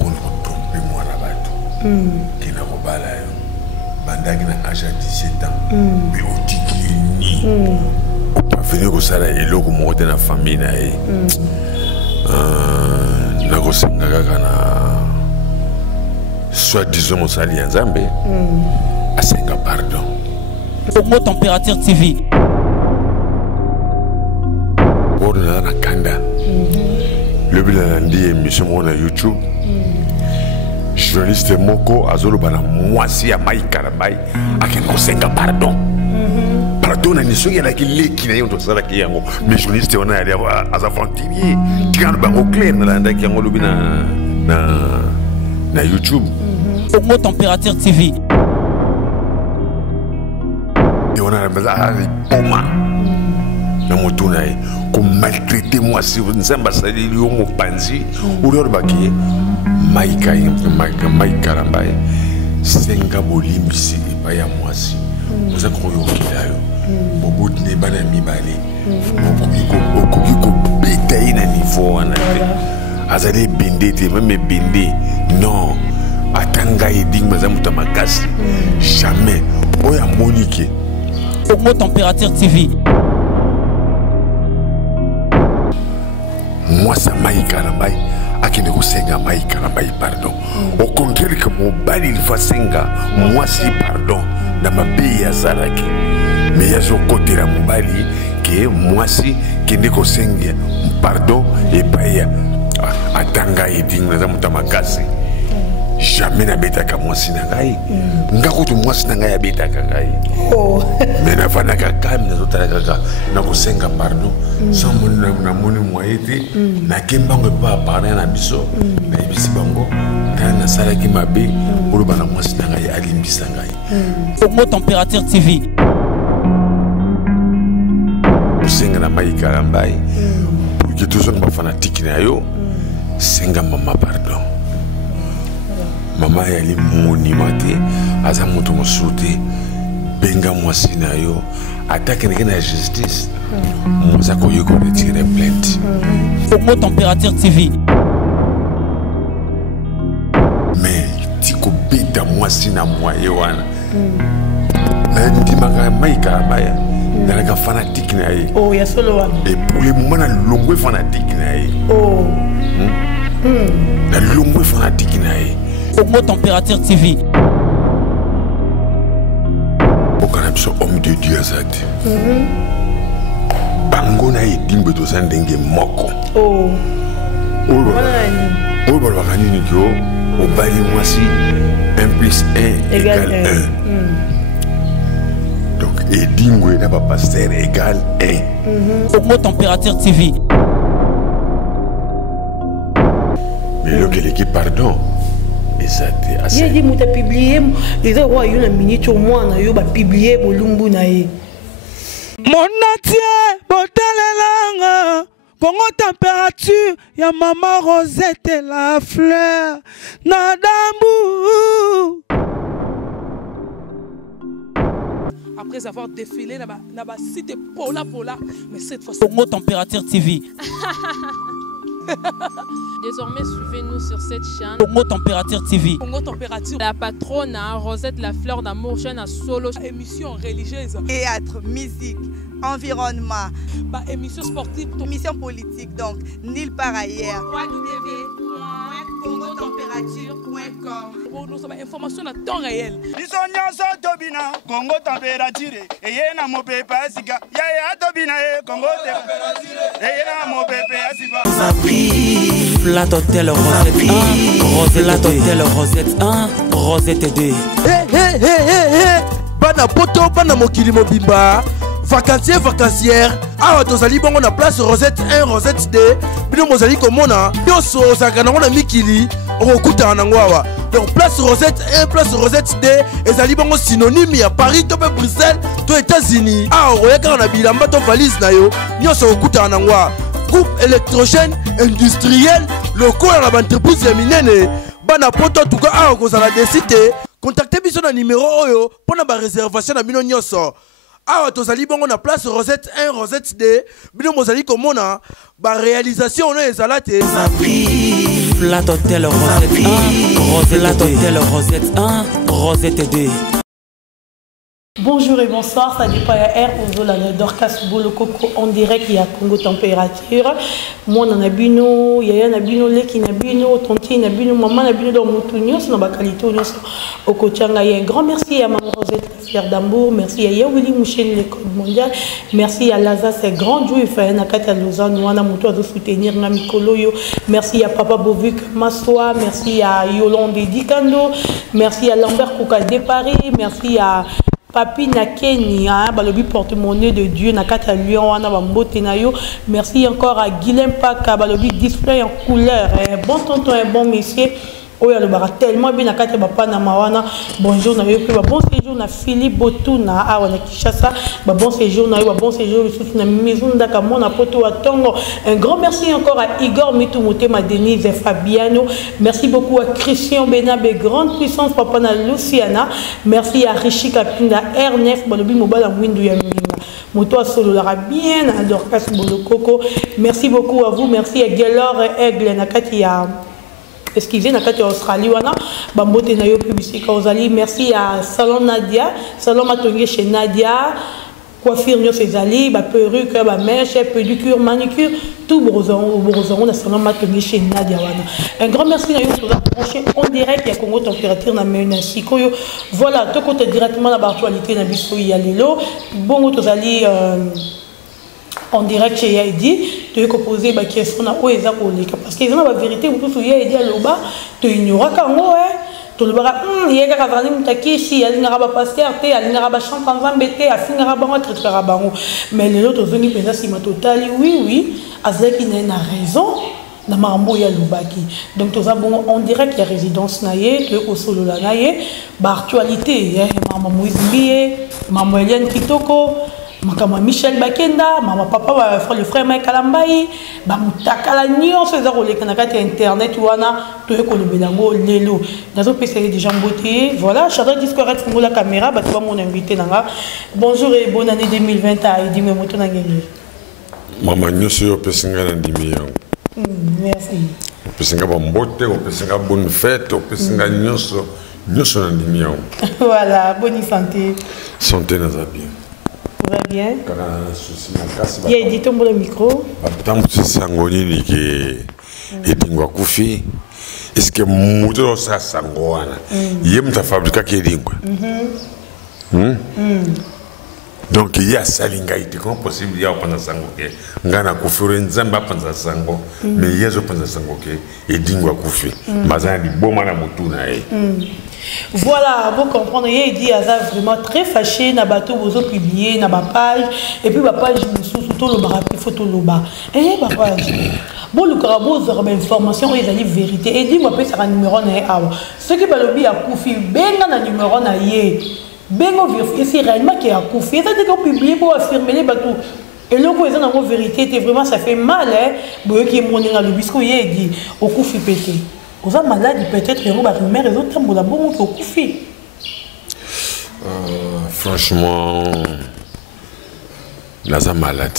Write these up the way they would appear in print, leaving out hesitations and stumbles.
on a trompé moi là-bas. Qui n'a pas balai. Bandagi na âge de 17 ans. Mais au tiki ni. Pas venir au salaire et l'eau monter dans la famille na e. Na ko senga kana. Soit disons mon sali en Zambie. À senga pardon. Congo Température TV. Pour na kanda. Le bilan dit émission na YouTube. Journaliste Moko Azolo bana mwasi ya Mai Karabai akeno senga pardon. Pardon na niso ya ki leki na yondo sala ki yango. Mais journaliste on a aller à aventurier. Tikan ba au clair na ndaki yango lobi na YouTube. Congo Température TV. Et on a besoin Oma. Na motuna e ko maltraiter moi si vous nzamba sali yo mo panzi ou leur baki Mai Karambai senga bolimbisi epa ya mwasi oza koyokela yo bobuti ne bana mibale okoki kobeta ye na niveau wana te azali ebende te meme ebende non atanga edingi baza moto ya makasi jamais oyo amoni ke Congo Température TV. Mwasa Mai Karambai akende kosenga Mai Karambai pardon. Au contraire que mon bali il va senga mwasi pardon na mabe ya zalaki. Mais ya zo côté la mobali que mwasi kende kosenga pardon et pas atanga eding na muta makasi. Jamais na betaka mwasi na ngai. Ngakutu mwasi na ngai ya betaka ngai. Oh. Mais na fana kaka na zotala kaka na kosenga pardon. Sans mon na moni moyete na kembango pa parler na biso na ibisi bango kana sala ki mabe pour bana mwasi na ngai alimbisa ngai. Congo Température TV. Kosenga na Mai Karambai. Pour que tous on ba fanatique na yo. Senga mama pardon. Mama yali monimate aza moto mosuti benga mwasi na yo attaque na justice moza koyo ko retirer plainte. Congo Température TV. Mais tiko beta mwasi na moye wana na ndimaka Mai Karambai na la fanatique na ye. Oh ya solo wana. Et pour le moment na longwe fanatique na ye. Oh. Na longwe fanatique na ye. Congo Température TV. Aucun homme de Dieu azate. Bango na edimbe to sandenge moko. Oh. Oh bala bakani ni jo o bali mwasi 1 plus 1 égale 1. Donc edimbe na ba pasteur égale 1. Congo Température TV. Mais le que l'équipe pardon. J'ai dit que tu as publié, les gens ont une minute au moins, tu as publié Bolumbu Nae. Mon entier, Botalelanga, Congo Température, ya maman Rosette et la fleur, Nadambu. Après avoir défilé, là-bas, cité Pola, mais cette fois-ci. Congo Température TV. Désormais, suivez-nous sur cette chaîne. Congo Température TV. Congo Température. La patronne, Rosette la fleur d'amour, chaîne à solo. Émission religieuse. Théâtre, musique, environnement. Bah, émission sportive. Émission politique, donc, nulle part ailleurs. www.congotempérature.com. Pour nous avoir information à temps réel. Congo Température. Et y a mon pépé Asika. Yaya Tobina, Congo Température. Et y a mon pépé Asika. Flat Hotel Rosette 1, Flat Hotel Rosette 1, Rosette 2. Bana poto, bana mokili mobimba. Vacancier, vacancière. Ah, tozali bongo na place Rosette 1, Rosette 2. Bino mozali komona. Yoso sakana na mikili. Okuta nangwawa. Donc place Rosette 1, place Rosette 2. Ezali bongo synonyme ya Paris, to pe Bruxelles, to États-Unis. Ah, oyaka na bilamba to valise na yo. Yoso okuta nangwa. Groupe électrogène industriel locaux à l'entreprise ya minene. Bana poto tuka a kozala desite. Contactez biso na numéro oyo pour na ba réservation na bino nyoso. Awa tozali bongo na place Rosette 1, Rosette 2. Bino mozali komona ba réalisation no ezala te. Flat Hotel Rosette 1, Flat Hotel Rosette 1, Rosette 2. Bonjour et bonsoir, ça dit pas R aux Zola Dorcas Bolokoko en direct, il y a Congo Température. Moi, on a bino, il y a bino, leki na bino, tonti na bino, maman na bino dans mon tougnon, c'est dans ma qualité au Kochanga. Un grand merci à Maman Rosette, fière d'amour. Merci à Yawili Mouchen, l'école mondiale. Merci à Laza, c'est grand Dieu, il fait un akata Lausanne, Wana Moutou de soutenir Namikoloyo. Merci à Papa Bovuk Massoa, merci à Yolande Dikando, merci à Lambert Kouka de Paris, merci à Papi Nakeni, balobi porte-monnaie de Dieu, Nakata Lyon, Nayo. Merci encore à Guilhem Paka, balobi display en couleur. Bon tonton et bon monsieur. Oh, il y a tellement bien Nakata Bapa Namawana. Bonjour, bon séjour na Philippe Botuna, na Kishasa. Bon séjour, bon séjour, na maison d'Akamon, na Poto Atongo. Un grand merci encore à Igor Mitoumote, ma Denise et Fabiano. Merci beaucoup à Christian Benabe, grande puissance, Papa na Luciana. Merci à Rishi Kapinda, R9, Balobi Mobile en Windu Yaminga. Moto Solo Lara bien, à Dorcas Bolokoko. Merci beaucoup à vous, merci à Gelor Aigle, Nakatia. Excusez, Nakati Australie, wana bambote na yo publicité Kauzali. Merci à Salon Nadia, Salon Matongue chez Nadia, coiffure Nyo Césali, perruque, mèche, pédicure, manicure, tout broson, na Salon Matongue chez Nadia wana. Un grand merci na yo pour la prochaine en direct, il y a Congo Température na Menasi Koyo. Voilà, tout côté directement la actualité na biso ya lelo. Bongo tozali en direct chez Yaidi, tu es composé par question na oeza koleka parce qu'ils ont la vérité ou tout Yaidi à l'oba, tu ignoras quand tu le bara il y a ka vali mutaki si ali na ba pasteur te ali na ba chant en zambete a finira ba entre trabango mais les autres venus pensa si ma total oui azaki na raison na mambo ya lubaki donc tu as bon en direct la résidence naie tu au solo la naie ba actualité maman Moïse Bié maman Eliane Kitoko Makama Michel Bakenda, maman papa le frère Mike Kalambai, bamutakala nyonso eza koleka na kati internet wana toye kolobelango lelo. Nazo pesa déjà beauté. Voilà, Charlotte Discorette pour la caméra, ba toi mon invité nanga. Bonjour et bonne année 2020 à Edi Memoto na ngeli. Maman nyonso yo pesinga na ndimi yango. Merci. Pesinga ba mbote, pesinga bonne fête, pesinga nyonso na ndimi yango. Voilà, bonne santé. Santé na bien. Tout va bien. Il y a dit tombe le micro. Tant que c'est sangoni qui est dingwa kufi. Est-ce que moto ça sangoana? Yem ta fabrica qui est dingwa. Donc il y a salinga ite comment possible il y a pendant sango ke ngana kufure nzamba pendant sango mais il y a zo pendant sango ke et dingwa kufi. Mazana di boma na motu na e. Voilà, vous comprenez, il dit Aza vraiment très fâché, na bateau vous avez publié, na ba page, et puis ma page sous tout le bras, photo le bas. Et ma page. Bon, le carabo, vous aurez information, ils ont vérité. Et dis-moi, peut un numéro na awa. Ce qui va le bien à Koufi, benga na numéro na ye. Bengo vérifié, c'est réellement qui a Koufi. Ça dit qu'on publie pour affirmer les bateaux. Et le coup, ils ont la vérité, vraiment, ça fait mal, hein. Bon, qui est mon dans le biscuit, il dit, au Koufi pété. Vous êtes malade, peut-être, et vous avez raison, vous avez bon au Koufi. Franchement, naza malade.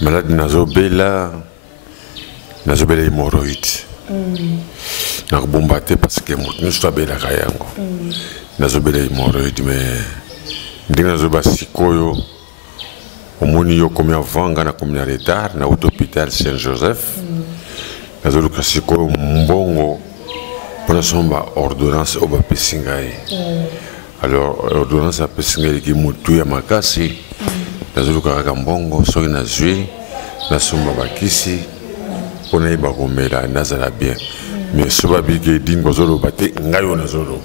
Malade nazobela hémorroïde. Nakobombaté parce que nous sommes bela kayango. Nazobela hémorroïde mais ndenge nazoba sikoyo omoni yo komi avanga na komi na retard na hôpital Saint-Joseph. Nazoluka sikoyo mbongo pona somba ordonnance oba pesingai. Alors ordonnance a pesingai ki mutu ya makasi. Nazoluka kaka mbongo soki na zwi na somba bakisi pona iba komela nazala bien. Mais soba bige dingo zolo bate ngayo nazolo.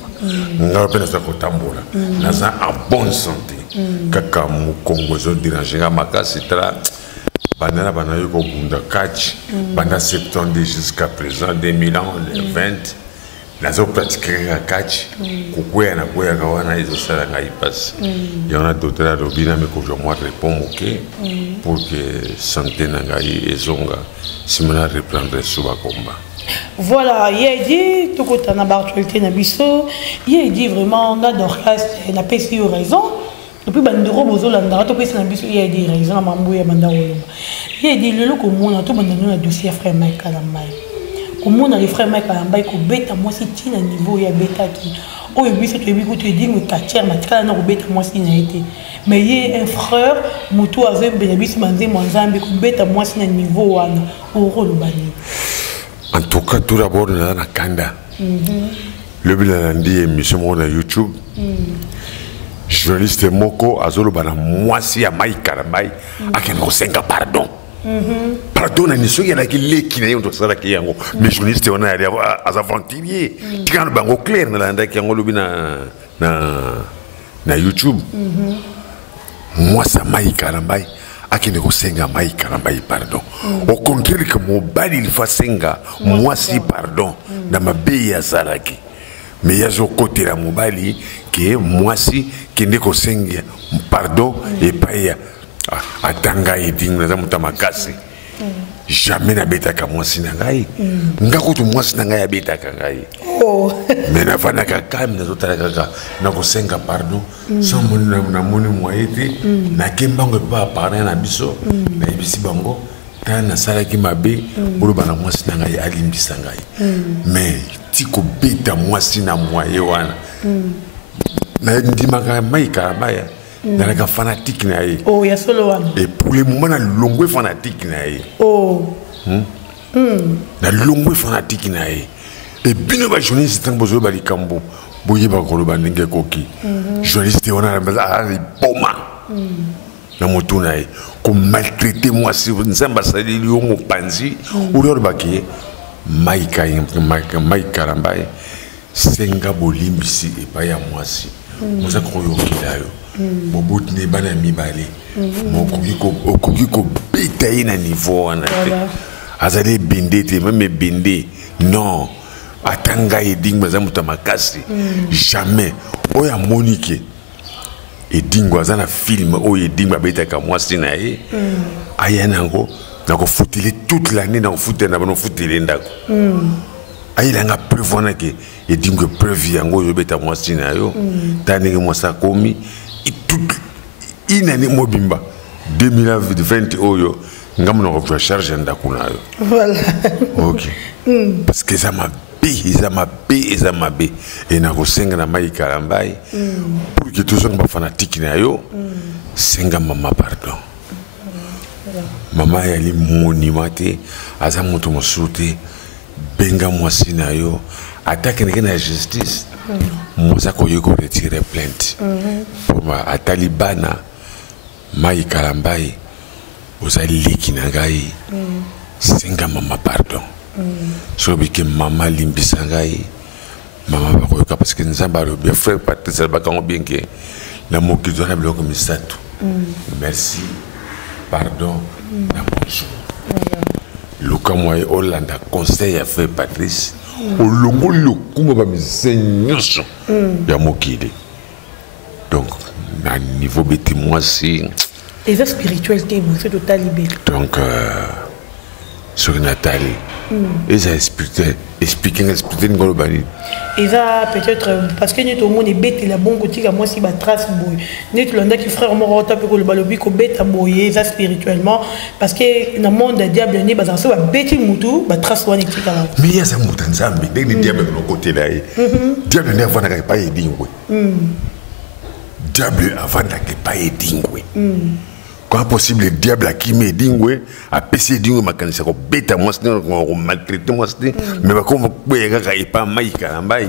Ngayo pena sa kotambola. Naza en bonne santé. Kaka mu Congo zo diranger makasi tra Banana Banayoko Bunda Catch, pendant 70 jusqu'à présent, 2000 ans, les 20, la zone pratiquée à catch, Kouya na Kouya Gawana, ils ont ça à y passe. Il y en a d'autres à Robina, mais que je moi réponds ok, pour que santé Nangaï et Zonga, si on a reprendre sous le combat. Voilà, il a dit, tout côté na actualité na biso, il a dit vraiment, na Dorcas, na pesi raison. Depuis bandero bozo landara to pesa na biso ya di raison mambo ya bandaro. puis dit le komona to banda na dossier frère Mike Kalambai komona les frères Mike Kalambai ko beta moi si tina niveau ya beta ki o yebi se to yebi ko to dit me katière matikala na ko beta moi si na été mais il y a un frère moto avec bénéfice manzé mwanzambi ko beta moi si na niveau wana o rolobani en tout cas tout d'abord na kanda le bilandi émission mo na YouTube journaliste moko azolo bana moi si ya Mike Kalambai akeno senga pardon pardon na niso yana ki leki na yondo sala ki yango mais journaliste on a az aventurier tikana bango clair na landa ki yango lobi na YouTube moi ça Mike Kalambai akene ko senga Mike Kalambai pardon au contraire que mon bali il fa senga moi si pardon na mabe ya salaki mais ya zo côté la mobali que moi si kende ko senga pardon et pas ya atanga eding na zamuta makasi jamais na beta ka mwasi na ngai ngako to mwasi na ngai ya beta ka ngai mais na fana ka kam na zotala ka na ko senga pardon sans moni na moni moyete na kembango pa parler na biso na ibisi bango ta na sala ki mabe bolo bana mwasi na ngai alimbisa ngai mais tiko beta mwasi na moye wana na ndimaka Mike Kalambai dans la fanatique naïe. Oh, il y a solo one. Et pour le moment, la longue fanatique naïe. Oh. La longue fanatique naïe. Et bien le journaliste c'est un besoin de cambo. Boye ba kolo ba ndenge koki. Journaliste on a la maison à boma. Na moto naïe. Comme maltraiter moi si vous n'samba sali lion mo panzi. Ou leur bakier. Mike Kalambai. Senga bolimbisi et pas ya moi si. Moi ça croyo kilayo. Bobo ne bana mibale mokoki ko beta ina niveau wana te azali binde te même binde non atanga eding mazamuta makasi jamais oya monique eding azana film o eding babeta ka mwasi na ye ayana ngo na ko futile toute l'année na ko futile na bano futile ndako ayilanga preuve wana ke eding ko preuve yango yo beta mwasi na yo tanenge mwasa komi une année mobimba 2020 oyo ngamno ko charge ndakuna yo voilà OK parce que ça m'a bé et na ko senga na Mike Kalambai pour que tout ça ba fanatique na yo senga mama pardon mama yali monimate aza moto mosuté benga mwasi na yo attaque na justice moi ça ko yiko retirer plainte pour ma Talibana Mike Kalambai ozali leki na ngai senga mama pardon so bike mama limbisa ngai mama ba ko parce que nzamba le bien frère Patrice ba kan bien que na mokizo na biloko misatu merci pardon na bonjour Luka moi Hollande conseil a fait Patrice au longo le kuma ba misenyoso ya mokili donc à niveau bêti moi c'est les spiritualités c'est total libéré donc sur Nathalie et ça expliquer ngolo bani et ça peut-être parce que nous tout le monde est bête la bon côté moi si ba trace boy net l'anda qui frère mo rota pe ko le balobi ko bête boyer ça spirituellement parce que dans le monde de diable ni ba ça ba bête mutu ba trace wana tika la mais il y a ça mutan zambi dès le diable de côté là diable ne va pas aider diable avant de pas aider quand possible le diable qui me dingwe a PC dingwe makanisa ko beta moi c'est ko maltraiter moi c'est mais ba ko boyega ka ipa Mike Kalambai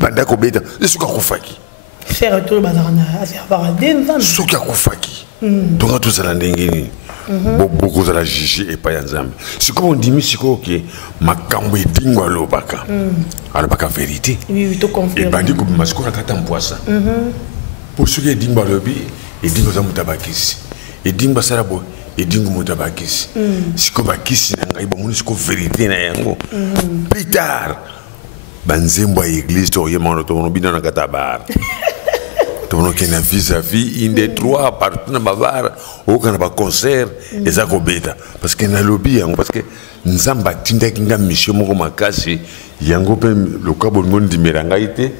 banda ko beta esuka ko faki faire tout le bazar na avoir des femmes suka ko faki donc tout ça la ndengeni beaucoup za la jiji et pas nzambe c'est comme on dit misiko que makambo edingwa lobaka alobaka vérité oui to confirme et bandi ko masiko na kata mpoisa pour ceux qui edingwa lobi edingwa za mutabakisi edingwa sarabo edingwa mutabakisi siko bakisi na ngai bomuni siko vérité na yango plus tard banzembo ya église to yemano to no bina na katabar to no kena vis-à-vis in des trois partout na bavar o kana ba concert ezako beta parce que na lobby yango parce que nzamba tinda kinga mission moko makasi yango pe lokabo ngondi meranga ite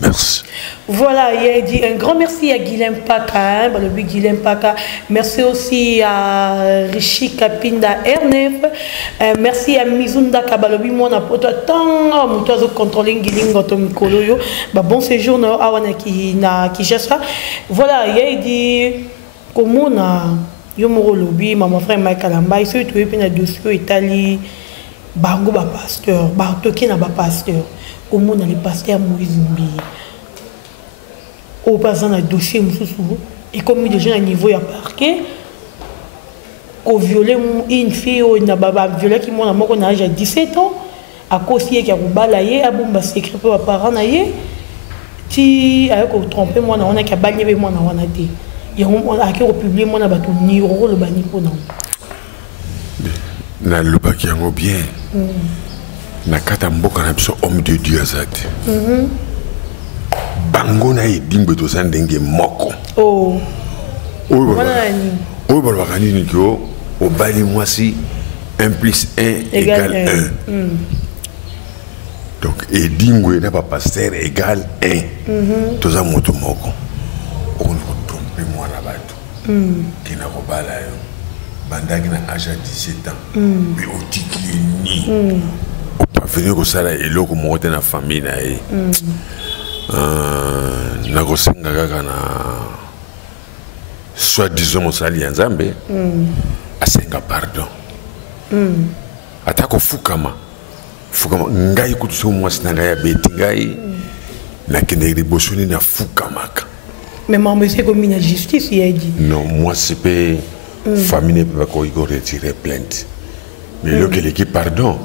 Merci. Voilà, il dit un grand merci à Guilhem Paka, le Guilhem Paka. Merci aussi à Rishi Kapinda R9. Merci à Mizunda Kabalobi, mon apôtre. Tant de contrôler Guilingo Tomikoloyo. Bon séjour na Kijasa. Voilà, il dit comment on a Yomoro Lobby, mon frère Michael Amba, il se trouve dans le dossier Italie. Bango ba pasteur, ba toki na ba pasteur. Comment on a le pasteur Moïse Mbi. Au passant à dossier mususu et comme des gens à niveau ya parquet au violer une fille ou na baba violer qui mon amour on a âge à 17 ans à cause qui a balayer à bomba secret pour parents naie ti avec au tromper moi on a qui a bagné moi on a dit et on a qui publier moi na ba tout ni le bani pour non na luba qui en bien na kata mboka na biso homme de Dieu azate bango na edimbe to sandenge moko oh o balakani ni ko o bali mwasi 1 plus 1 égale 1 donc edingwe na ba pasteur égale 1 to za moto moko o ko tromper moi na bato qui na ko bala yo bandaki na âge à 17 ans mais au tikli ni o pas venir ko sala eloko mo te na famille na e nakosenga kaka na soit disons mosali ya nzambe asenga pardon atako fukama ngai kutu so mwasi na ngai abeti ngai nakende liboso ni na fukamaka mais maman c'est comme une justice il a dit non moi c'est pas famille ne peut pas retirer plainte mais le que l'équipe pardon.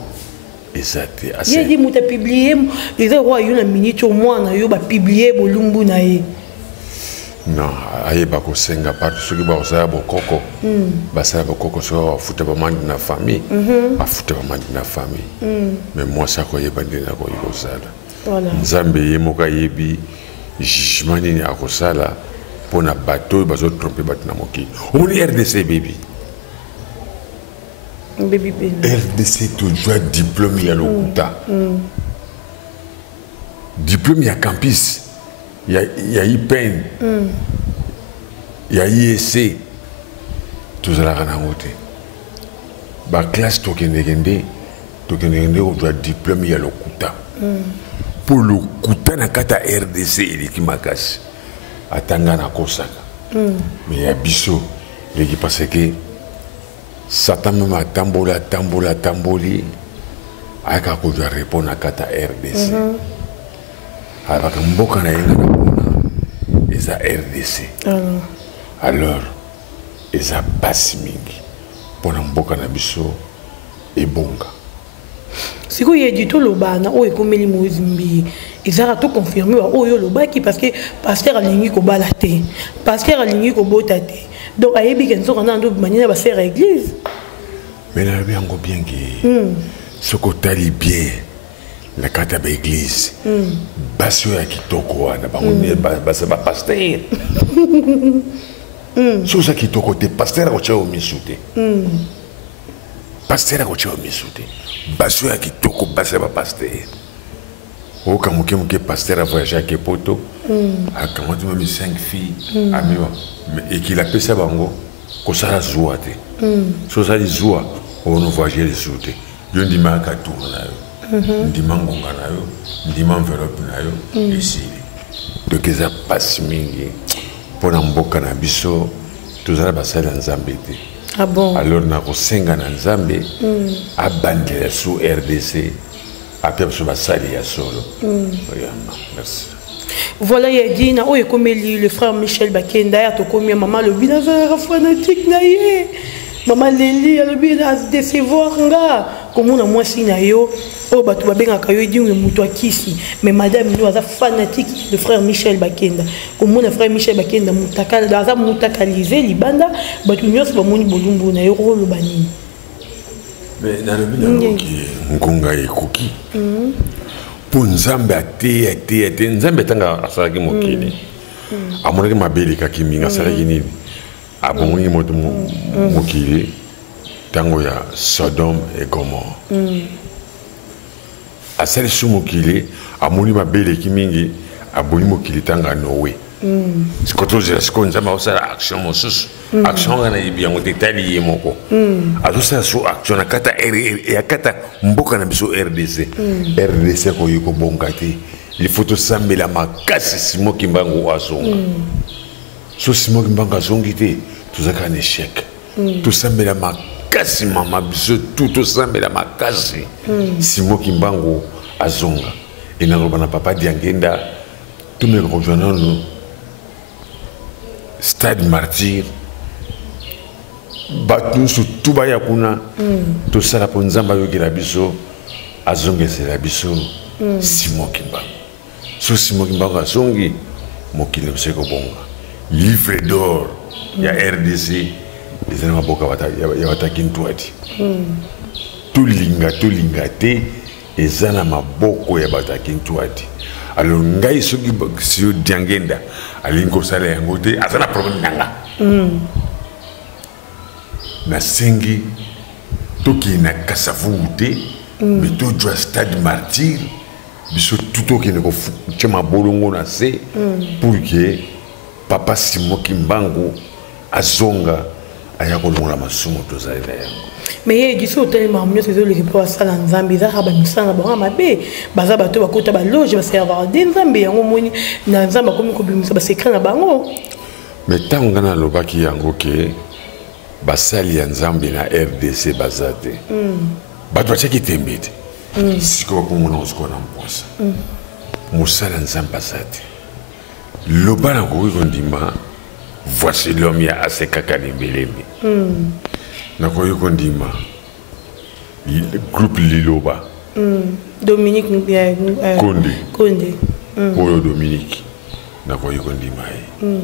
Exact. Il a dit que tu as publié, les rois, il y a une minute au moins, tu as publié Bolumbu. Non, il y a des senga par ceux qui ont fait Bokoko. Basa Bokoko, c'est un foot de la famille. Un foot de la famille. Mais moi, ça, je ne sais pas si c'est ça. Nzambe yemoka yebi, jugement ni akosala pour na bateau, bazo tromper batna moki. On est RDC baby. RDC toujours diplôme il y a l'Okuta. Diplôme il y a campus, il y a IPEN, il y a IEC, tout ça là on a voté. Ba classe tokenegende, on doit diplôme il y a l'Okuta. Pour l'Okuta na kata RDC il est qui makashi. Atanga na kosaka. Mais il y a biso, il qui parce que Satan même a tamboli aka ko doit répondre à kata RDC avec mboka na yenga na bona eza RDC alors eza basi mingi pona mboka na biso ebonga siko ye dit tout lobana o ekomeli Moïse Mbi ezara to confirmer o yo lobaki parce que pasteur alingi ko balate pasteur alingi ko botate. Donc, à Ebi, nous avons une manière de faire l'église. Mais là, il y a bien que ce côté est bien, la carte de l'église. Basso à Kitoko, c'est pas pasteur. C'est ça qui toko, pasteur à au misouté. Pasteur à au misouté. Basso à Kitoko, c'est pas pasteur. Au Kamuke, pasteur a voyagé à Kepoto, a commandé même 5 filles, et qu'il a fait ça, que ça a joué. So ça a joué, on a voyagé les sautés. Il y a un dimanche à tourner, un dimanche à un dimanche enveloppe, et c'est. Donc, ils ont passé pour un beau cannabis, tout ça, c'est dans Zambie. Ah bon? Alors, on a 5 ans dans Zambie, à Bandela sous RDC. Après, je vais saluer à solo. Merci. Voilà, il y a dit, le frère Michel Bakenda, il y a maman le binaire fanatique. Maman Lélie, le binaire décevoir. Comme on a moins si naïo, oh, bah, tu vas bien accueillir du mouton ici. Mais madame, nous avons fanatique, le frère Michel Bakenda. Comme on a frère Michel Bakenda, moutakalisé, Libanda, bah, tu nous avons mon bolumbu, naïo, le bani. Mais dans le milieu, Ngonga et Koki, pour Nzambe a été, Nzambe tanga asaraki mokili. Amonaki mabeli kakimi asaraki nini. Abongi moto mokili tango ya Sodome et Gomorrhe. asali su mokili amoni mabele kimingi aboni mokili tanga nowe sikotozela siko nzambe osala action mosusu action ngana yebi yango te tali ye moko azosala so action na kata ya kata mboka na biso RDC koyi kobonga te il faut tosambela makasi Simon Kimbangu azonga so Simon Kimbangu azongi te tozaka un échec tosambela makasi mama biso tout tosambela makasi Simon Kimbangu azonga enaloba na papa Diangenda tumeka kojoana no Stade Martyr batu su tuba ya kuna tosala po nzamba yokela biso azongesela biso Simon Kimbangu so Simon Kimbangu azongi mokili biso kobonga livre d'or ya RDC ezana maboka ya batakintuati tolinga te ezana maboko ya batakintuati alors ngai soki sio Diangenda alingi kosala yango te aza na problème nanga nasengi tokende na Kasavubu te mais tozwa Stade Martyr biso tout tokende kotia mabolongo na se pour que papa Simon Kimbangu azonga aya kolongola masumu tozali na yango mais ye diso tellement mieux c'est le repos sala nzambe za ba misanga ba mabe baza bato bakota ba loge ba servoir de nzambe yango moni na nzamba komi ko bimisa ba secret na bango mais tanga na lobaki yango ke basali ya nzambe na RDC bazate bato bachaki tembete siko ko mona siko na mposa musala nzambe bazate lobana ko ndima voici l'homme ya aseka kalimbelembe nakoyi kondima groupe Liloba Dominique Konde oyo Dominique nakoyi kondima ye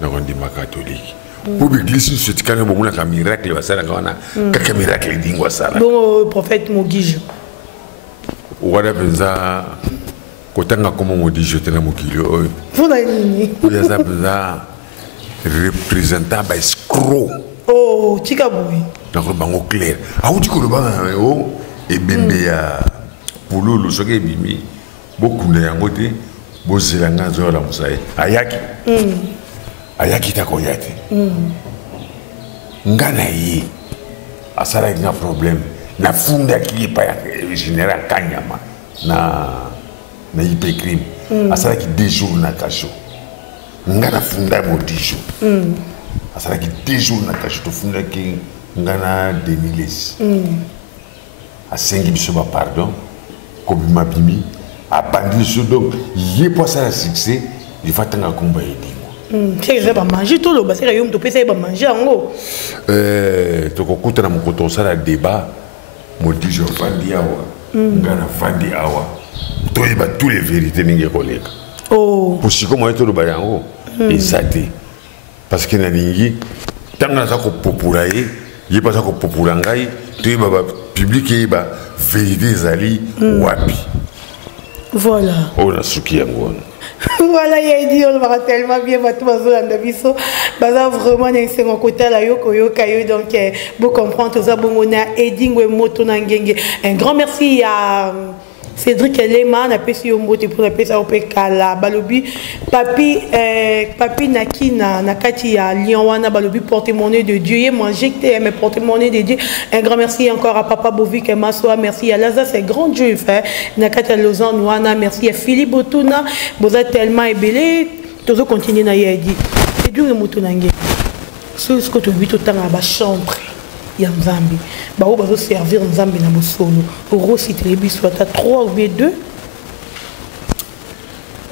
nakondima catholique pour l'église sotikanga bomona ka miracle basala ngana kaka miracle dingwa sala bon prophète Mogige wala penza kotanga komo Mogige tena mokili oyo funa nini oya za penza représentant ba escroc oh Chikaboui nakolo bango clair awuti koloba o ebembe ya pololo soki ebimi bokunda yango te bozela nga zola musaye ayaki takoya te nga na ye asalaki nga problème nafundaki ye pa ya général Kanyama na hypercrime asalaki 2 jours na kasho nga nafunda mo 10 jours asalaki 2 jours na kasho tofundaki nga na 2010 asengi biso ba pardon kobima bimi abandi biso donc ye po asala succès il va tanga komba yedi c'est ba manger tout le basé yom to pesa ba manger yango to kokuta na mokoto sala débat modi jo fandi awa ngana fandi awa to yeba tous les vérités ninge koleka oh pour si comment to ba yango exacté parce que na ningi tanga za ko populaye ye pas za ko popula ngai to yeba ba public yeba vérité zali wapi voilà on a suki yango voilà, il a dit, on va tellement bien, tout le baza vraiment un côté là, donc vous comprendre tout ça, bon, on a Edingwe Moto Nangenge. Un grand merci à Cédric Elema, on a pu sur Moto pour la pesa au Pekala, Balobi, Papi Nakina, Nakati à Lyon, Balobi, porte-monnaie de Dieu, et manger, mais porte-monnaie de Dieu. Un grand merci encore à Papa Bovic et Massoa, merci à Laza, c'est grand Dieu, Nakati à Lausanne, Wana, merci à Philippe Botuna, vous êtes tellement ébélé, tout ça continue à y dire. C'est dur le Moto Nangé. Ce que tu as vu tout le temps à la chambre. Nzambi ba o bazo servir Nzambi na bosolo oro si télébi soit à 3 ou 2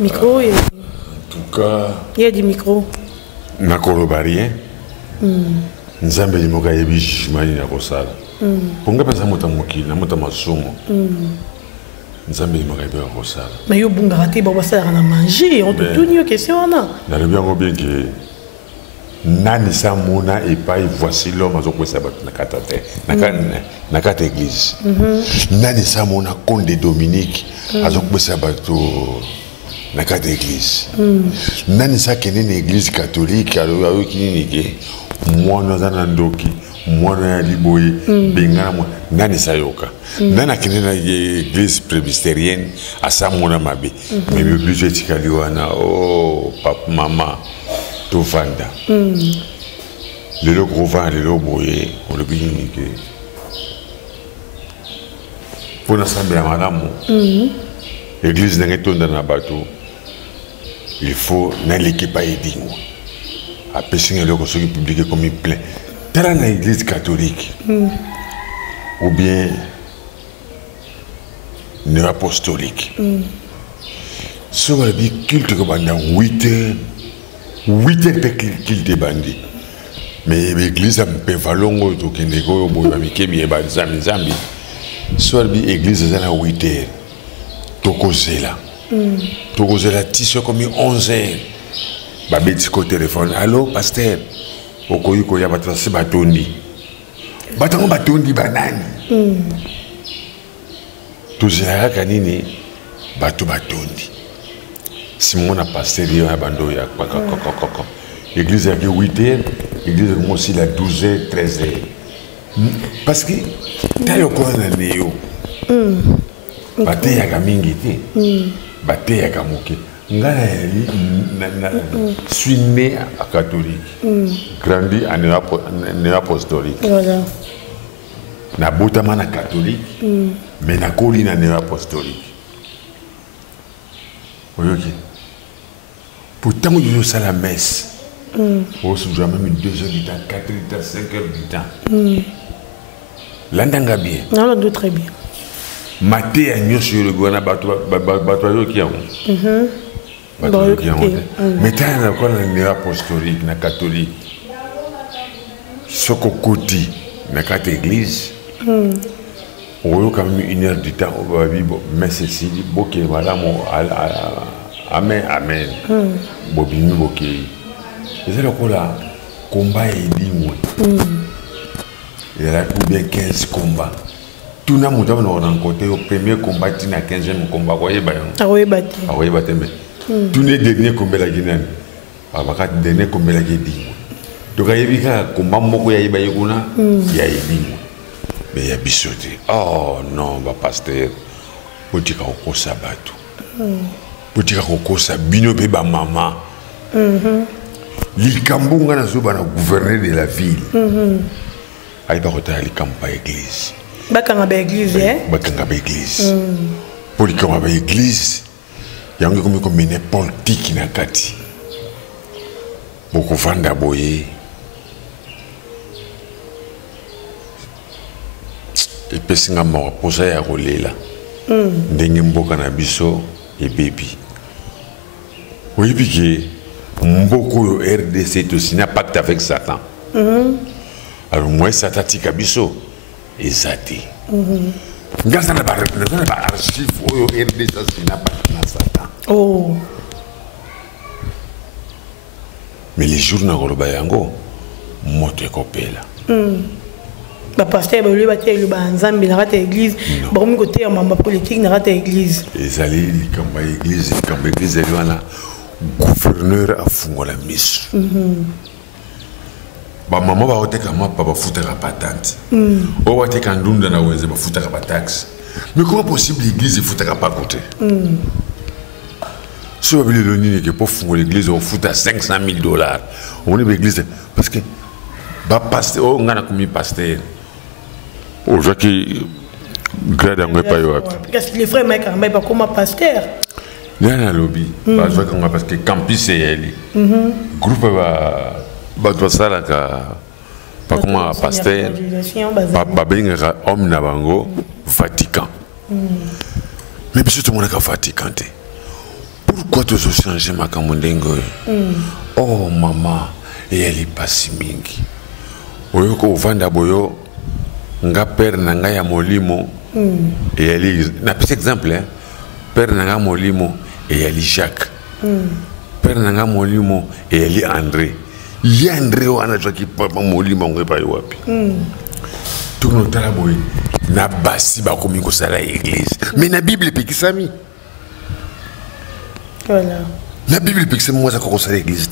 micro et en tout cas il y a des micros nakolo barien Nzambi limoka yebi jimani na kosala ponga pesa mota mokili na mota masumo Nzambi limoka yebi na kosala mais yo bunga raté ba wasala na manger on te tourne une question na le bien que nani sa mona et pas voici l'homme azo kwesa bat na kata église nani sa mona Conde Dominique azo kwesa bato na kata église nani sa kene na église catholique alo kinini ke mwana za na ndoki mwana liboye bengana mo nani sayoka nana kinena église presbytérienne asa mona mabe mais le plus etikali wana oh papa mama to vanda le gros vent le boye on le bini que pour l'assemblée madame église n'a tonda na bateau il faut na l'équipe à edingo a pessinga le ko publié comme il plein dans l'église catholique ou bien néo-apostolique sur le culte que banda 8 heures de culte bandi mais l'église a peu valongo to kende ko boyo mikemi ba zambi sur l'église à 8 heures tokozela tiso comme 11 heures babeti ko téléphone allô pasteur okoyi ko ya batrasi batondi banani tozela kanini bato batondi simona pasteur ya bando ya koko église ya 8h église aussi la 12h 13h parce que tayo ko na neo bate ya kamingi te bate ya kamoke ngana na suis né à catholique grandi en néo-apostolique voilà na botama na catholique mais na koli na néo-apostolique oyoki pourtant yo ça la messe on se joue même 2 heures du temps 4 heures du temps 5 heures du temps l'andanga bien non la do très bien maté à nyo sur le gouana bato yo ki a mais t'as un quoi na apostolique na catholique soko koti na quatre église on a quand même 1 heure du temps au bibo mais ceci boké madame amen amen bobini boké c'est là quoi combat et dimwe il y a combien 15 combats tout na muta on rencontré au premier combat na 15e combat voyez ba mais tous les derniers combats la Guinée abaka dernier combat la Guinée donc il y a combat moko ya iba yekuna ya edimo mais ya bisoté oh non ba pasteur potika ko sabatu potika ko sabino pe ba mama likambunga na zo bana gouverneur de la ville ay ba kota likampa église bakanga ba église bakanga ba église polikama ba église yango komi ko mene politique na kati boko vanda boye et pesinga mo posa ya kolela ndenge mboka na biso ebebi oyebi ke mboko yo RDC to signa pacte avec Satan alors moi Satan tika biso ezati ngasa na ba archive oyo RDC signa pacte na Satan oh mais les jours na koloba yango moto ekopela ba pasteur ba lui baté le banzambi na rata église ba komi côté ya mamba politique na rata église ezali likamba église elwana gouverneur afungola miso ba mama ba oteka mapa ba futaka patente o wateka ndunda na wenze ba futaka ba taxe mais comment possible l'église futaka pas côté si vous avez le nini que pour fonder l'église on fout à $500,000 on est l'église parce que ba pasteur on a commis pasteur oh Jacques grade en pas yo parce que les frères Mike Armay pas comme pasteur il y a un lobby parce que campus c'est elle groupe ba doit ça là pas comme pasteur ba benga homme na bango Vatican mais bien tout le monde est Vatican. Pourquoi tu as changé ma camondengo? Oh maman, et elle est pas si mingi. Oyoko vanda boyo, nga père nanga ya molimo, et elle est. Na petit exemple, hein, père nanga molimo et elle est Jacques. Père nanga molimo et elle est André. Il y a André ou Anna qui parle molimo on pas yoapi. Tout le temps boy, na basi ba komi ko sala église, mais na Bible pe kisami. Voilà. La Bible peut que c'est moi ça commence à l'église.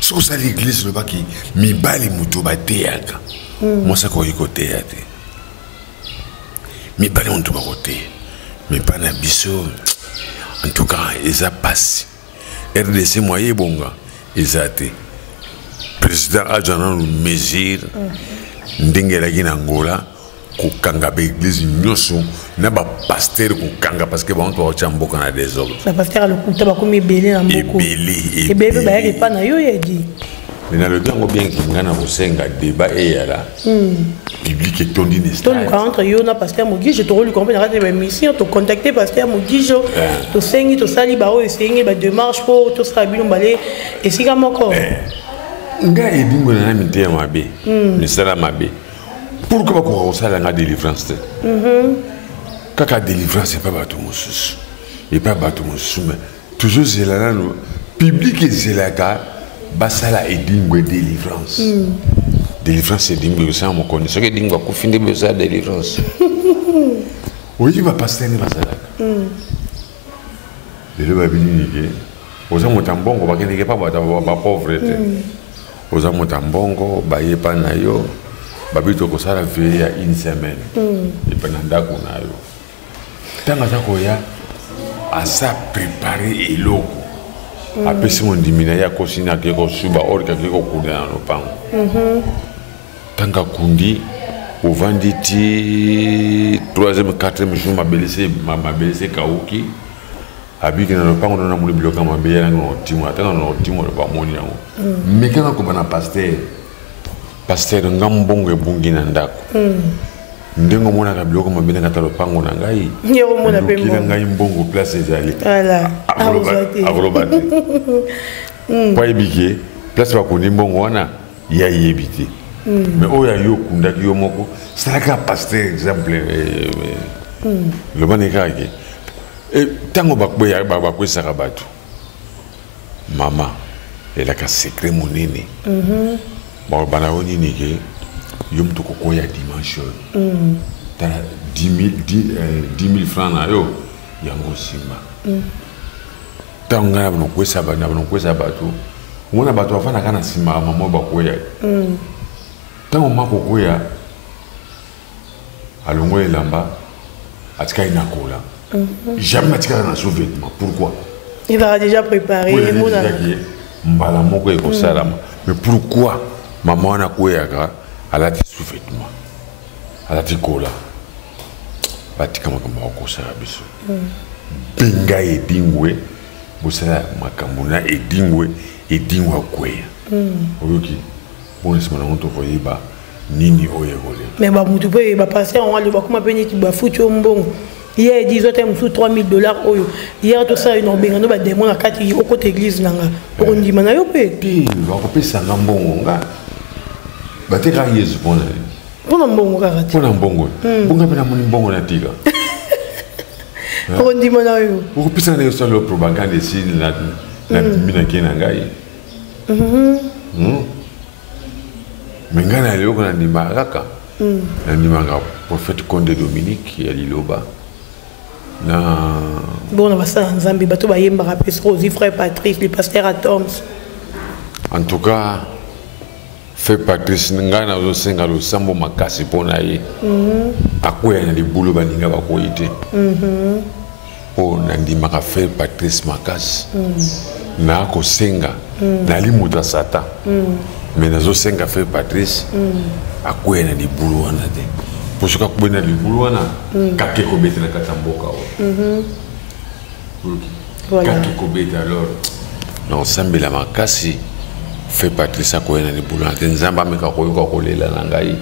Ce que ça l'église le bas qui mi bali muto ba théâtre. Moi ça ko yiko théâtre. Mi bali muto ba côté. Mais pas na biso. En tout cas, ils a passé. RDC moyen bonga, ils a été. Président a donné une mesure. Ndengela gina Angola. Kukanga ba église nyoso na ba pasteur kukanga parce que ba on doit chamboka na désordre. La pasteur le kuta ba komi belé na moko. Et bébé ba yé pas na yo yedi. Mais dans le temps bien ki ngana ko senga débat et yala. Public et ton dynastie. Donc entre yo na pasteur Mogi, je te relu comprendre la mission, te contacter pasteur Mogi jo. To sengi to sali ba o sengi ba démarche pour to sera bino balé et siga moko. Nga edingo na mité mabe. Ni sala mabe. Pourquoi on a la délivrance? Quand la délivrance, c'est pas bateau moussous. Et pas bateau moussous, mais toujours c'est là, le public et c'est là, basala et dingue délivrance. Délivrance c'est dingue, ça on connaît. Ce que dingue, on finit de ça délivrance. Oui, il va passer les basala. Le babini, aux hommes tambongo, parce qu'il n'est pas pauvreté. Aux hommes tambongo, baye pas nayo. Babito ko sala veille à une semaine. Et pendant qu'on a eu. Tant que ça koya, à ça préparer et l'eau. Après si on diminue ya cosina qui ko suba or ka ko kuna no pang. Tant que kundi au venditi 3e 4e jour ma belese kauki. Habiki na no pang on a mo bloquer ma beya no timo atanga no timo ba moni yango. Mais quand on a pasteur pasteur ngambongo ebungi na ndako ndengo mona ka biloko mabene kata lopango na ngai yo mona pe kila ngai mbongo place ezali voilà avrobati pa ebike place ba koni mbongo wana ya yebite mais oya yo kundaki yo moko salaka pasteur exemple le baneka ke et tango bakboya bakwesaka bato mama elaka secret monene bon, bana oni nike yom to koko ya dimension. Tala 10 000 francs na yo yango simba. Tanga na kwesa bana na kwesa bato. Mona bato afana kana simba mama ba koya. Tango mako koya alongo elamba atika inakola. Jamais atika na sous-vêtement. Pourquoi? Il va déjà préparer les mots là. Mbala moko e ko salama. Mais pourquoi maman a koyaka ala ti sous-vêtement ala ti kola batika makambo ko sala biso benga edingwe bosala makambo na edingwe koya oyoki bon c'est mon to voyeba nini oye gole mais ba mutu pe ba passer on va le ba kuma peni ki ba futu mbongo hier 10 autres sous $3,000 oyo hier tout ça une bengano ba démon na kati au côté église nanga pour ndima na yo pe ba ko pesa ngambongo nga bateka yesu pona mbongo kaka pona mbongo bunga pena moni mbongo na tiga pour ndima na yo ko pesa na yo solo propagande si na mina kena ngai mengana leo kuna ndima kaka na ndima ka prophète Conde Dominique ya Liloba. Bon, on va ça en Zambie, bateau ba yemba rapes Rosie, frère Patrice, le pasteur à Toms. En tout cas, frère Patrice ngana zo senga lo sambo makasi pona ye. Akoya na di boulot baninga ba ko ite. Po na ndi maka frère Patrice makasi. Na ko senga na limuta sata. Mais na zo senga frère Patrice akoya na di boulot wana de. Posuka kubena di boulot wana kake ko betela katamboka o. Voilà. Kake ko beta alors. Non sambela makasi fait Patrice akoya na di boulot wana nzamba meka ko yoka ko lela na ngai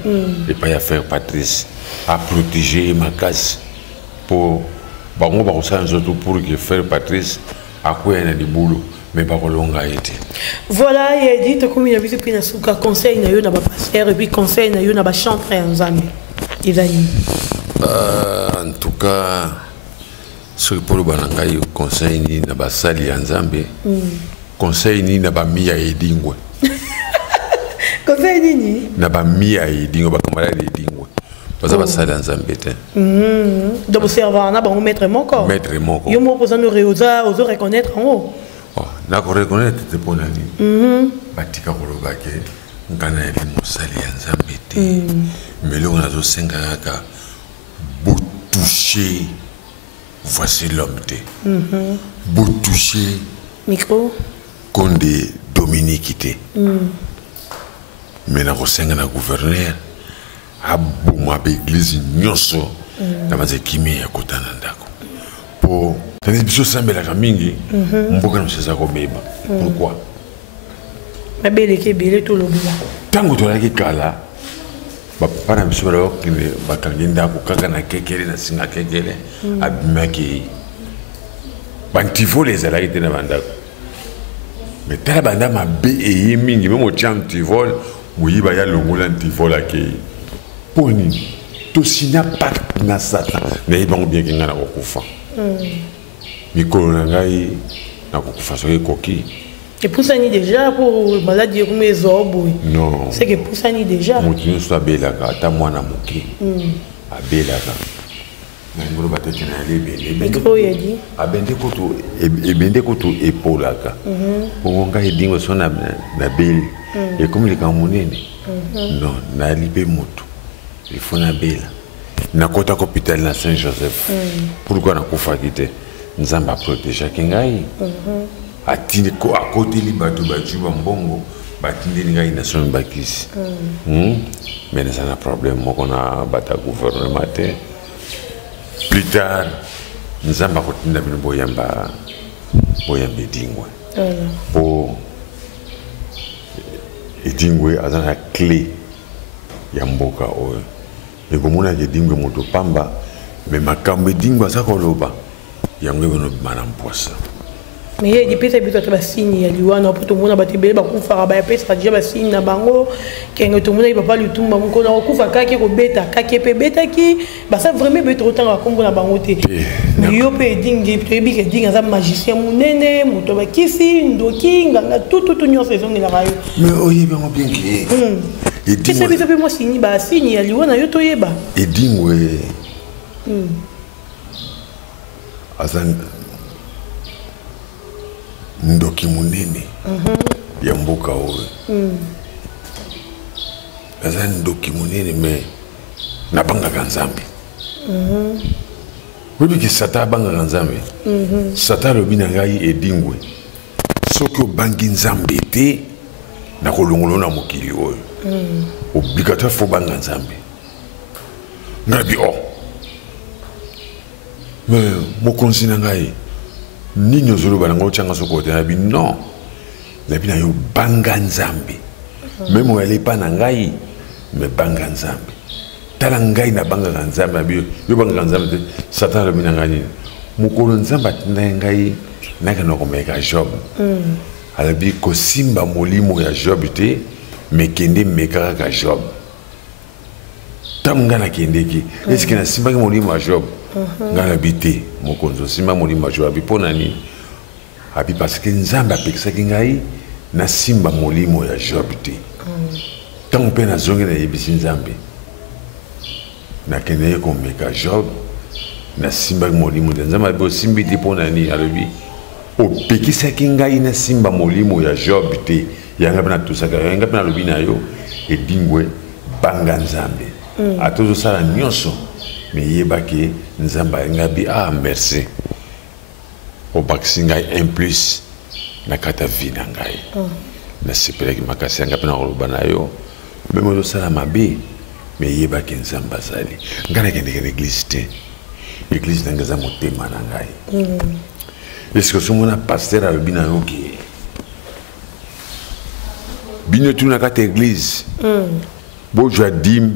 et pas ya faire Patrice à protéger makasi pour bango ba ko sa nzoto pour que faire Patrice akoya na di boulot. Mais pas longa été. Voilà, il a dit que comme il a vu que na suka conseil na yo na ba pasteur et puis conseil na yo na ba chantre en Zambie. En tout cas, ce que pour le banangai conseil ni na ba sali en Zambie. Conseil ni na ba miya edingwe. Conseil ni na ba miya edingwe ba kamara edingwe. Parce que ça dans Zambie. Donc servant na ba maître mon corps. Maître mon corps. Yo mo posant nos réosa, oso reconnaître en haut. nako reconnaître te pona ni batika koloba ke ngana ya mosali ya nzambe te mais là on a zo senga ka beau toucher voici l'homme te beau toucher micro Condé Dominique te mais nako senga na gouverneur abuma be église nyonso na mazekimi ya kotana ndako po tani biso sambela mingi mboka mseza ko beba pourquoi mabele ke bele to lobula tango to laki kala ba para biso ba ko bakangi ndako kaka na kekele na singa kekele abimaki bantifo les ala ite na bandako mais tala banda mabe e mingi même cham tivol muyiba ya longola ntivola ke poni to sinya pacte na satan na ibang bien ki ngana kokufa mikolo na ngai na kokufa so koki et poussani déjà pour maladie comme les oboy non c'est que poussani déjà mutino so abelaka ata mwana moke abelaka na ngolo batete na lebe micro yadi abende koto ebende koto epolaka pour ngai dingo so na beli et comme les camonene non na libe moto il faut na bela na kota hôpital na Saint-Joseph pourquoi na kufa kite nzamba protéger kingai atinde ko à côté li bato bajuba mbongo batinde ngai na son bakisi mais ça n'a problème moko na bata gouvernement te plus tard nzamba ko tinda bino boyamba dingwe po dingwe azana clé ya mboka oyo ekomona ke dingwe moto pamba mais makambe dingwe azakoloba yango ebono bimana mposa mais il y a des personnes qui ont signé il y a des tout le monde a battu ba kufa ba pesa déjà ba signé na bango kengo tout le monde il va pas le tumba mko na kufa kaki ko beta kaki pe beta ki ba ça vraiment be trop temps kombo na bango te yo pe dingi to bi ke dinga za magicien munene moto ba kisi ndoki nganga tout nyo saison la rayo mais oyi ba bien ki et dingwe c'est moi signé ba signé il y a yo to yeba et dingwe azan ndoki munene ya mboka oyo aza ndoki munene mais nabangaka nzambe oyebi ke sata abangaka nzambe sata alobi na ngai edingwe soki obangi nzambe te nakolongolo na mokili oyo obligatoire fo banga nzambe ngabi mais mokonzi na ngai nini ozoloba nango otyanga soko te nabi non nabi na yo banga nzambe meme oyali epa na ngai me banga nzambe tala ngai na bangaka nzambe nabi yo bangaka nzambe te satan alobi na ngai nini mokolo nzambe atinda ngai nakende komeka job alobi kosimba molimo ya job te me kende meka kaka job ntango ngai nakendeki eske nasimbaki molimo ya job ngai nabi te mokonzi osimba molimo ya job abi mpo na nini abi parce que nzambe apekisaki ngai nasimba molimo ya job te ntango mpe nazongi nayebisi nzambe nakende ye komeka job nasimbaki molimo te nzambe abi osimbi te mpo na nini alobi opekisaki ngai nasimba molimo ya job te yanga mpe natusaka yanga mpe nalobi na yo edingwe banga nzambe atozosala nyonso me yebaki nzambe ayengabi merci obakisi ngai un plus na kati ya vie na ngai nasepelaki makasi yanga mpe na koloba na yo meme ozosala mabe me yebaki nzambe azali ngai nakendeke na eglise te eglise nanga eza motema na ngai eske osomona paster alobi na yo ke bino tuna kati ya eglise bozwa dime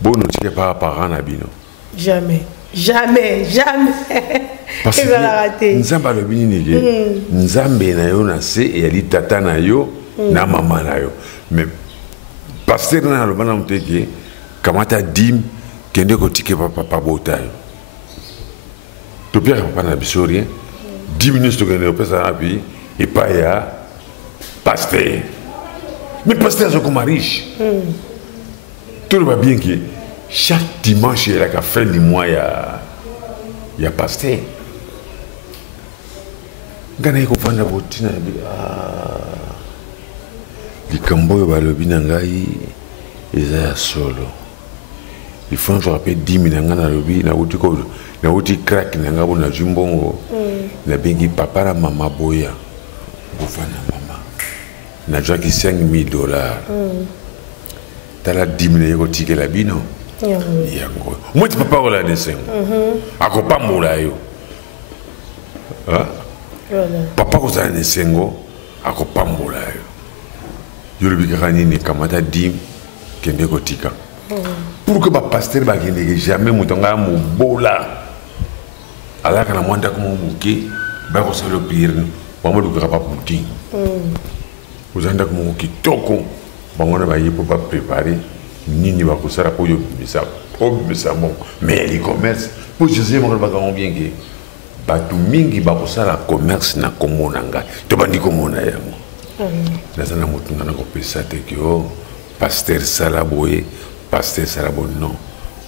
bonotike par parent na bino jamais parce que nzambe alobi nini ke nzambe na yo na se eyali tata na yo na mama na yo mais paster na aloba na moto eke kamata dime kende kotike papa bota yo topiaka papa na biso rien 10 minutes tokende kopesa na pi epai ya paster mais paster azokoma riche toloba bien que chaque dimanche il y a la fin du mois il y a pasteur ngana iko panda botina likambo yo balobi na ngai eza ya solo il faut je rappelle 10 000 ngana lobi na uti crack na ngabo na jumbongo na bengi papa na mama boya bofana mama na jwa ki $5,000 tala 10 000 yeko tikela bino yango moi tu papa ola desengo akopambola yo papa kozala desengo akopambola yo yolobikaka nini kamata dim kende kotika pour que bapaster bakendeke jamais moto ngai mobola alaka na mwa ndako mo moke bakosala priere bango lukaka baputin oza ndako moko kitoko bango na baye mpo baprépare nini bakosala mpo obimisa bongo mais licommerce mpo jésus moko bakango bien ke bato mingi bakosala commerce na kombo na ngai to bandi komona yango naza na motu nga na kopesa te ke o paster sala boye paster sala bo non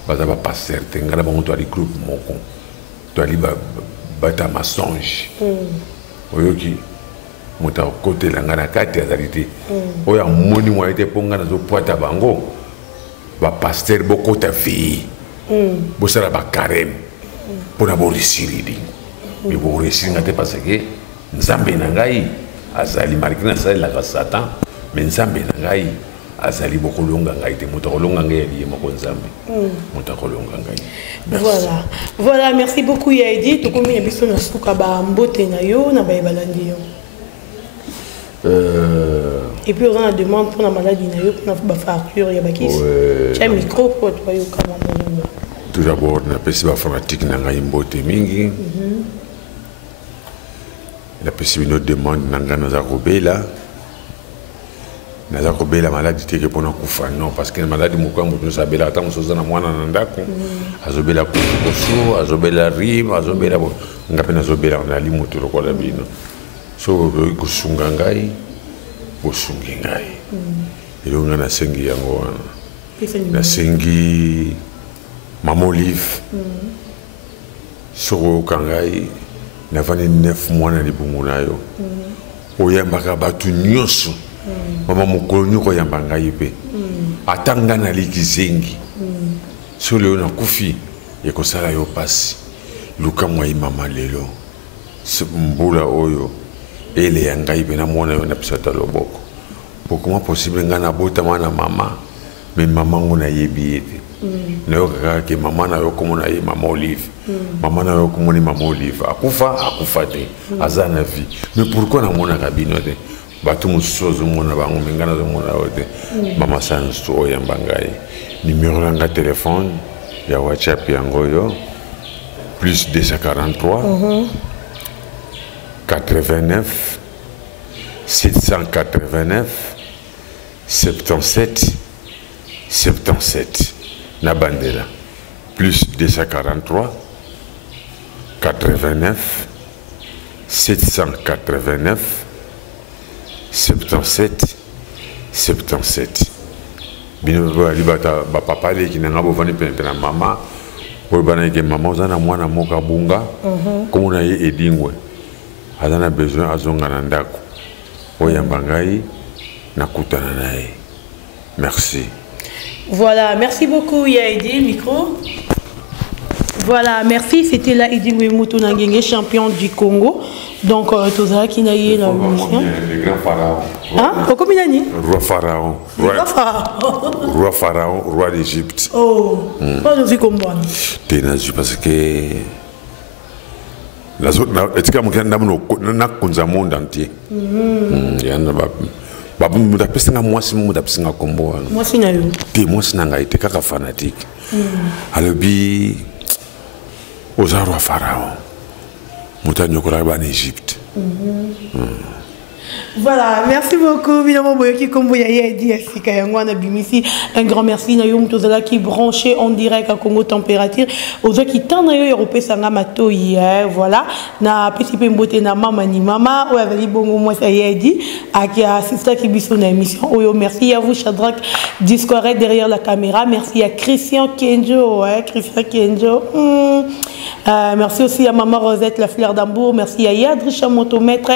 baza bapaster te ngai na bango to ali groupe moko to ali bata masonge oyoki moto akotela ngai na kati azali te oyo amoni mwa ye te mpo ngai nazopwata bango bapaster bokota fille bosala bakareme mpona boresiridi me boresiri nga te parce ke nzambe na ngai azali mariki nasalelaka satan me nzambe na ngai azali bokolonga ngai te moto akolonga ngai yali ye moko nzambe moto akolonga ngai. Voilà, merci beaucoup Yaidi. Tokomi na biso na suka ba mbote na yo na ba ebalandi yo. Et puis on a une demande pour la maladie na yo pour na ba facture ya bakis. Tiens micro pour toi yo kama na. Tout d'abord na pesi ba fanatique na ngai mbote mingi. La pesi une demande na ngai na kobela. Naza kobela maladie teke pona kufa non parce que maladie moko mutu sabela ata musoza na mwana na ndako azobela kukoso azobela rim azobela ngapena azobela na limutu lokola bino so kusunga ngai kusungi ngai ilonga na sengi yango wana na sengi mama Olive so kangai na vani 9 mois na libumu nayo oyambaka batu nyonso mama mokolo nyoko yamba ngai pe atanga na likizengi so leo na kufi ekosala yo pasi luka mwa mama lelo mbula oyo ele ya ngai pe na mwana yo na pisata loboko pourquoi possible ngana bota mwana mama mais mama ngona yebi ete na yo kaka ke mama na yo komona ye mama Olive mama na yo komoni mama Olive akufa te azana vie mais pourquoi na mona kabino te bato musozo mona bango mengana zo mona ote mama sans oya mbangai numéro nga téléphone ya WhatsApp yango yo plus 243 89 789 77 77 na bandela plus 243 89 789 77 77 bino libata ba papa le ki nanga bovani pena mama o bana ke mama uzana mwana moka bunga komo na ye edingwe azana besoin azonga na ndako oyamba ngai nakutana naye. Merci. Voilà, merci beaucoup Yaidi micro. Voilà, merci. C'était là Idingwe Mutu Nangenge, champion du Congo. Donc, Toza qui n'a eu la mission. Le grand pharaon. Hein? Combien d'années? Roi pharaon. Roi pharaon, roi d'Égypte. Oh, pas de vie comme moi. T'es nazi parce que la zone, est-ce que mon n'a qu'un monde entier. Il y en a pas. Babu muda pesa nga mwasi muda pesa nga kombo. Mwasi na yo. Te mwasi na nga ite kaka fanatique. Alobi oza roi pharaon. Muta nyokola ba en Égypte. Voilà, merci beaucoup. Un grand merci Nayoum Tozala qui branché en direct à Congo Température. Aux gens qui tendent à Europé Sanga Mato hier. Voilà. Na petit peu mbote na mama ni mama. Ou avec bongo moi ça y est dit. À qui a assisté qui bisou na émission. Oh merci à vous Shadrach Discoré derrière la caméra. Merci à Christian Kenjo. Christian Kenjo. Merci aussi à maman Rosette la fleur d'Ambour. Merci à Yadrisha Motomètre.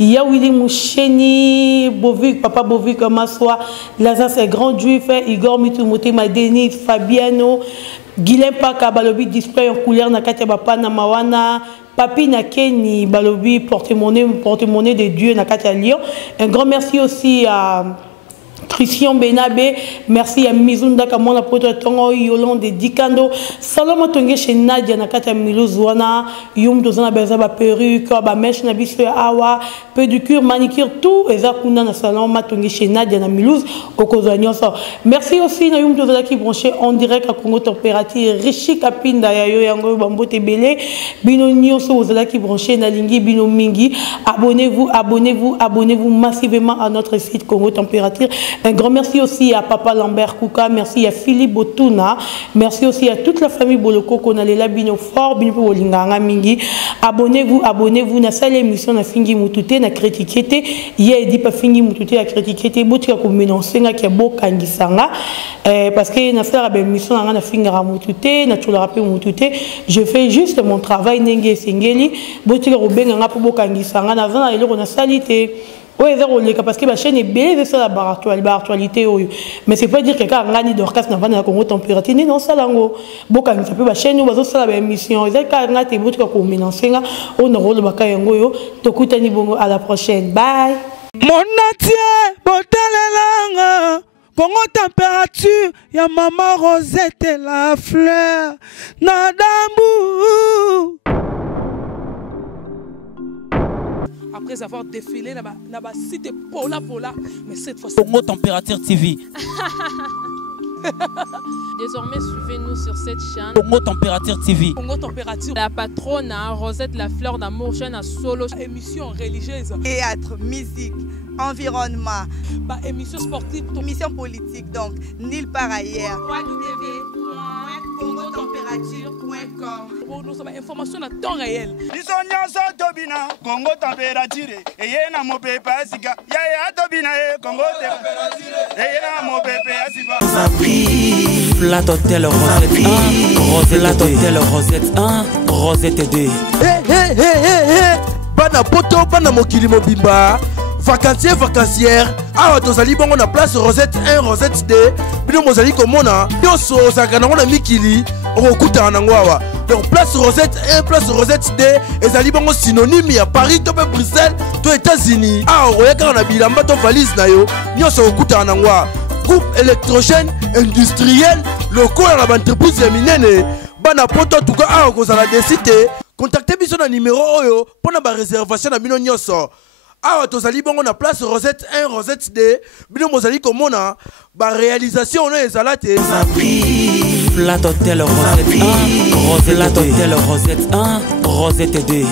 Ya Willy Moucheni, Bovik, Papa Bovik, Massoua, Lazare c'est grand juif, Igor Mitoumoté, Madeni, Fabiano, Guilhem Paka, Balobi, display en couleur, Nakatia Bapa, Namawana, Papi Nakeni, Balobi, porte-monnaie de Dieu, Nakatia Lyon. Un grand merci aussi à Christian Benabé, merci à Mizunda Kamona Poto Tongo Yolande Dikando, Salomon Tonge chez Nadia Nakata Milozwana, Yum Dozana Bezaba perruque, Bamesh Nabiswe Awa, pédicure, manicure, tout, et Zakuna Salomon Tonge chez Nadia Namilouz, Okozanyoso. Merci aussi à Yum Dozana qui branché en direct à Congo Température, Richi Kapinda Yayo Yango Bambo Tebele, Bino Nyoso Ozala qui branché Nalingi, Bino Mingi. Abonnez-vous massivement à notre site Congo Température. Un grand merci aussi à Papa Lambert Kouka, merci à Philippe Botuna, merci aussi à toute la famille Boloko qu'on a là bino fort, bino Bolinganga Mingi. Abonnez-vous na salle émission na Fingi Mutute na critiquete, hier dit pas Fingi Mutute à critiquete, botika ko menoncer nga ki boka ngisanga parce que na faire la émission na Finga Mutute, na tula rappel Mutute, je fais juste mon travail nenge singeli, botika ko benga nga po boka ngisanga na vana eloko na salité. Oui, parce que la chaîne est belle, c'est la actualité. Mais c'est pas dire que quand on gagne d'orchestre dans la Congo Température, non, ça l'ango. Beaucoup de gens la chaîne, on va la émission. C'est quand on a des bouts qu'on mélange, on a rôle de bakayango. Tokutani bongo, à la prochaine. Bye. Mon natie, botalelanga. Congo Température, ya maman Rosette et la fleur. Nadambu. Après avoir défilé dans la cité Pola, mais cette fois-ci... Congo Température TV. Désormais, suivez-nous sur cette chaîne. Congo Température TV. Congo Température. La patronne, Rosette la fleur d'amour, chaîne à solo. Émission religieuse. Théâtre, musique, environnement. Émission sportive. Émission politique, donc, nulle part ailleurs. www.congotempérature.com. Nous avons information à temps réel. Congo Température. Et y a mon pépé Asika. Ya Tobina Congo Température. Et y a mon pépé Asika. Flat Hotel Rosette 1, Flat Hotel Rosette 1, Rosette 2. Bana poto, bana mokili mobimba. Vacancière, awa tozali bongo na place Rosette 1, Rosette 2. Bino mozali komona, yoso osakana ngona mikili, okuta nango awa. Donc place Rosette 1, place Rosette 2, ezali bongo synonyme ya Paris, to pe Bruxelles, to États-Unis. Awa oyaka na bilamba to valise na yo, nyoso okuta nango awa. Groupe électrogène industriel, locaux à l'entreprise ya minene. Bana poto en tout cas awa kozala desite. Contactez biso na numéro oyo pona ba réservation na bino nyoso. Awa tozali bongo na place Rosette 1, Rosette 2. Bino mozali komona ba réalisation no ezalate. Flat Hotel Rosette 1, Flat Hotel Rosette 1, Rosette 2.